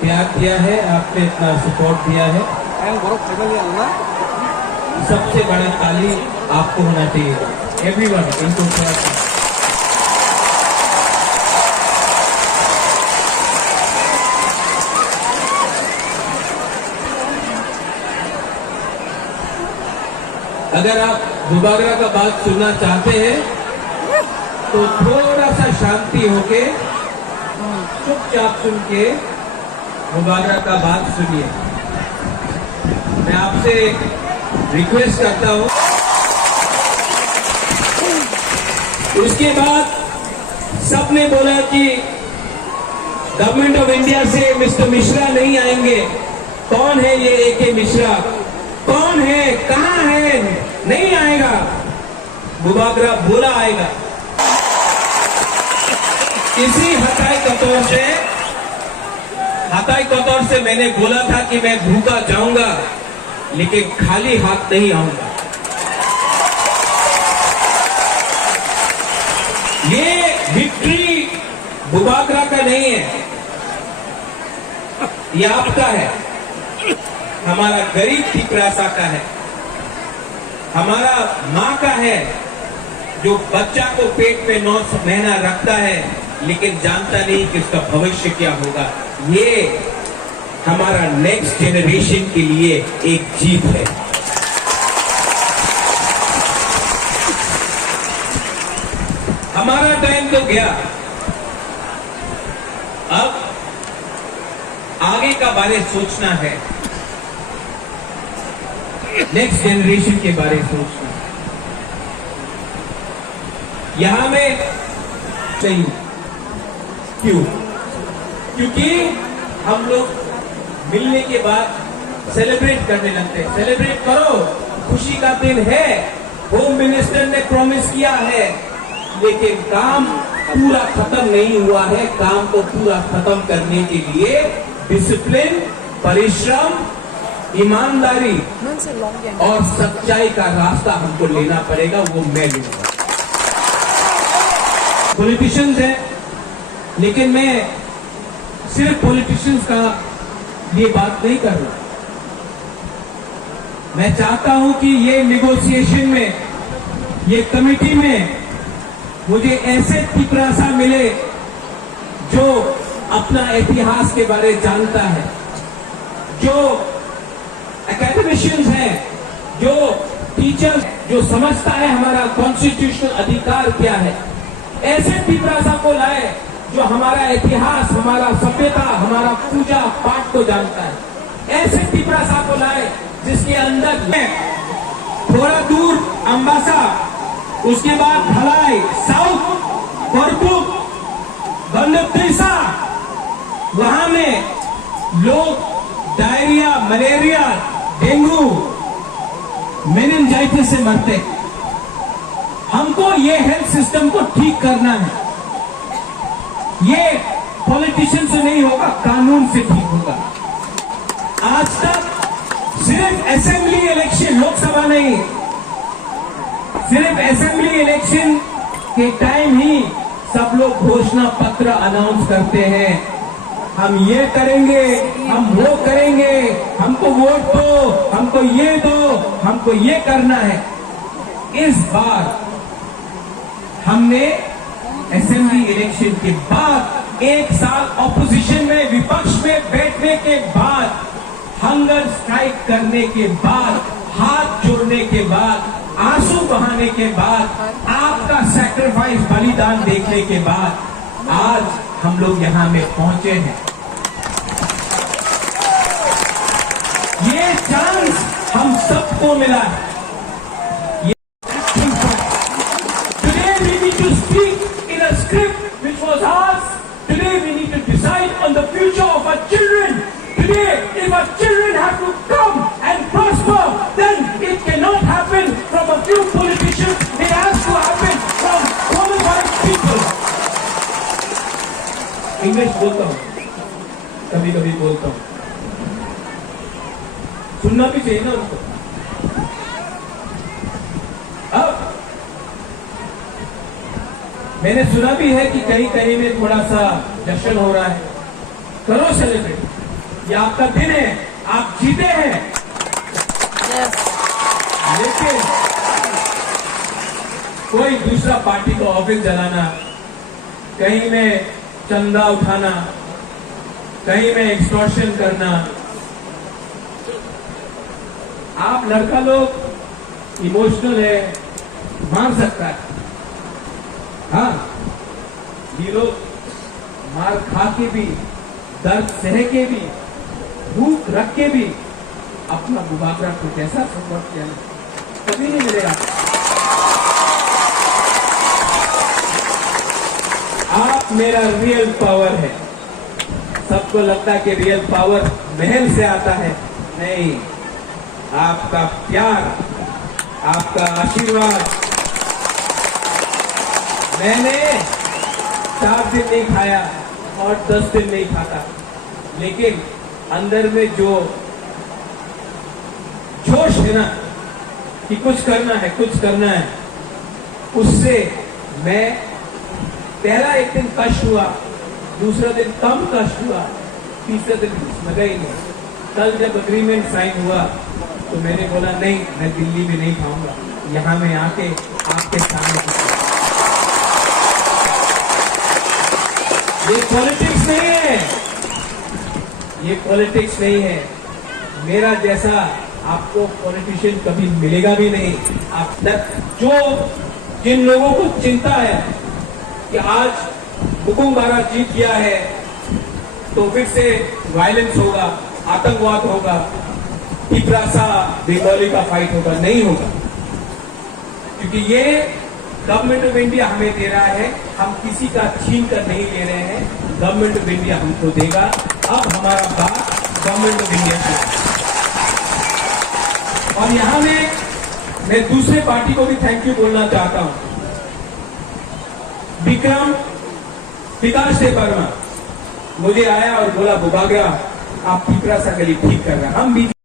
प्यार किया है, आपने इतना सपोर्ट दिया है, सबसे बड़ा ताली आपको होना चाहिए। एवरीवन इनको अगर आप बुबागरा का बात सुनना चाहते हैं तो थोड़ा सा शांति होके चुपचाप सुन के बुबागरा का बात सुनिए। मैं आपसे रिक्वेस्ट करता हूं। उसके बाद सबने बोला कि गवर्नमेंट ऑफ इंडिया से मिस्टर मिश्रा नहीं आएंगे। कौन है ये एके मिश्रा? कौन है? कहां है? नहीं आएगा। बुबागरा बोला आएगा। इसी हताई कतौर से मैंने बोला था कि मैं भूखा जाऊंगा लेकिन खाली हाथ नहीं आऊंगा। ये विक्ट्री बुबागरा का नहीं है, ये आपका है, हमारा गरीब ठिकरासा का है, हमारा माँ का है जो बच्चा को पेट में 9 महीना रखता है लेकिन जानता नहीं कि उसका भविष्य क्या होगा। ये हमारा नेक्स्ट जनरेशन के लिए एक जीत है। हमारा टाइम तो गया, अब आगे का बारे सोचना है, नेक्स्ट जनरेशन के बारे सोचना। यहां में नहीं, क्यों? क्योंकि हम लोग मिलने के बाद सेलिब्रेट करने लगते हैं। सेलिब्रेट करो, खुशी का दिन है, होम मिनिस्टर ने प्रॉमिस किया है, लेकिन काम पूरा खत्म नहीं हुआ है। काम को पूरा खत्म करने के लिए डिसिप्लिन, परिश्रम, ईमानदारी और सच्चाई का रास्ता हमको लेना पड़ेगा, वो मैं लूंगा। पॉलिटिशियंस हैं, लेकिन मैं सिर्फ पॉलिटिशियंस का ये बात नहीं कर रहा। मैं चाहता हूं कि ये निगोशिएशन में, ये कमिटी में मुझे ऐसे ठिकरासा मिले जो अपना इतिहास के बारे जानता है, जो एकेडमिशियंस हैं, जो टीचर्स, जो समझता है हमारा कॉन्स्टिट्यूशनल अधिकार क्या है। ऐसे ठिकरासा को लाए जो हमारा इतिहास, हमारा सभ्यता, हमारा पूजा पाठ को जानता है। ऐसे ठिकरासा को लाए जिसके अंदर थोड़ा दूर अम्बासा, उसके बाद भलाई, साउथ, बरपुक, गंडकतीसा, वहां में लोग डायरिया, मलेरिया, डेंगू, मेनिंजाइटिस से मरते। हमको ये हेल्थ सिस्टम को ठीक करना है। ये पॉलिटिशियन से नहीं होगा, कानून से ठीक होगा। आज तक सिर्फ असेंबली इलेक्शन, लोकसभा नहीं, सिर्फ असेंबली इलेक्शन के टाइम ही सब लोग घोषणा पत्र अनाउंस करते हैं। हम ये करेंगे, हम वो करेंगे, हमको वोट दो, हमको ये दो, हमको ये करना है। इस बार हमने असेंबली इलेक्शन के बाद 1 साल ऑपोजिशन में, विपक्ष में बैठने के बाद हंगर स्ट्राइक करने के बाद, हाथ जोड़ने के बाद, आंसू बहाने के बाद, आपका सैक्रिफाइस बलिदान देखने के बाद आज हम लोग यहां में पहुंचे हैं। ये चांस हम सबको मिला है। Today we need to speak in a script which was ours. Today we need to decide on the future of our children. Today, if our children have to come and prosper, then it cannot happen from a few politicians. It has to happen from qualified people. English बोलता हूँ, कभी कभी बोलता हूँ, सुनना भी चाहिए ना उसको। अब मैंने सुना भी है कि कहीं कहीं में थोड़ा सा जश्न हो रहा है। करो सेलिब्रेट, ये आपका दिन है, आप जीते हैं। लेकिन कोई दूसरा पार्टी को ऑफिस जलाना, कहीं में चंदा उठाना, कहीं में एक्सटॉर्शन करना, आप लड़का लोग इमोशनल है, मार सकता है। हाँ, ये लोग मार खा के भी, दर्द सह के भी, भूख रख के भी अपना बुबागरा को कैसा सपोर्ट किया, कभी नहीं मिलेगा। आप मेरा रियल पावर है। सबको लगता है कि रियल पावर महल से आता है, नहीं, आपका प्यार, आपका आशीर्वाद। मैंने 4 दिन नहीं खाया और 10 दिन नहीं खाता, लेकिन अंदर में जो जोश है ना कि कुछ करना है, कुछ करना है, उससे मैं पहला एक दिन कष्ट हुआ, दूसरा दिन कम कष्ट हुआ, तीसरा दिन लगा ही नहीं। कल जब एग्रीमेंट साइन हुआ तो मैंने बोला नहीं, मैं दिल्ली में नहीं खाऊंगा, यहां मैं आके आपके सामने। ये पॉलिटिक्स नहीं है, ये पॉलिटिक्स नहीं है। मेरा जैसा आपको पॉलिटिशियन कभी मिलेगा भी नहीं। आप जो जिन लोगों को चिंता है कि आज हुकुमबारा जीत गया है तो फिर से वायलेंस होगा, आतंकवाद होगा, तिपरासा बंगाली का फाइट होगा, नहीं होगा। क्योंकि ये गवर्नमेंट ऑफ इंडिया हमें दे रहा है, हम किसी का छीन कर नहीं ले रहे हैं। गवर्नमेंट ऑफ इंडिया हमको देगा। अब हमारा बात गवर्नमेंट ऑफ इंडिया से। और यहां मैं दूसरे पार्टी को भी थैंक यू बोलना चाहता हूं। विकास से वर्मा मुझे आया और बोला, बुबागरा आप तिपरासा गली ठीक कर रहे हैं। हम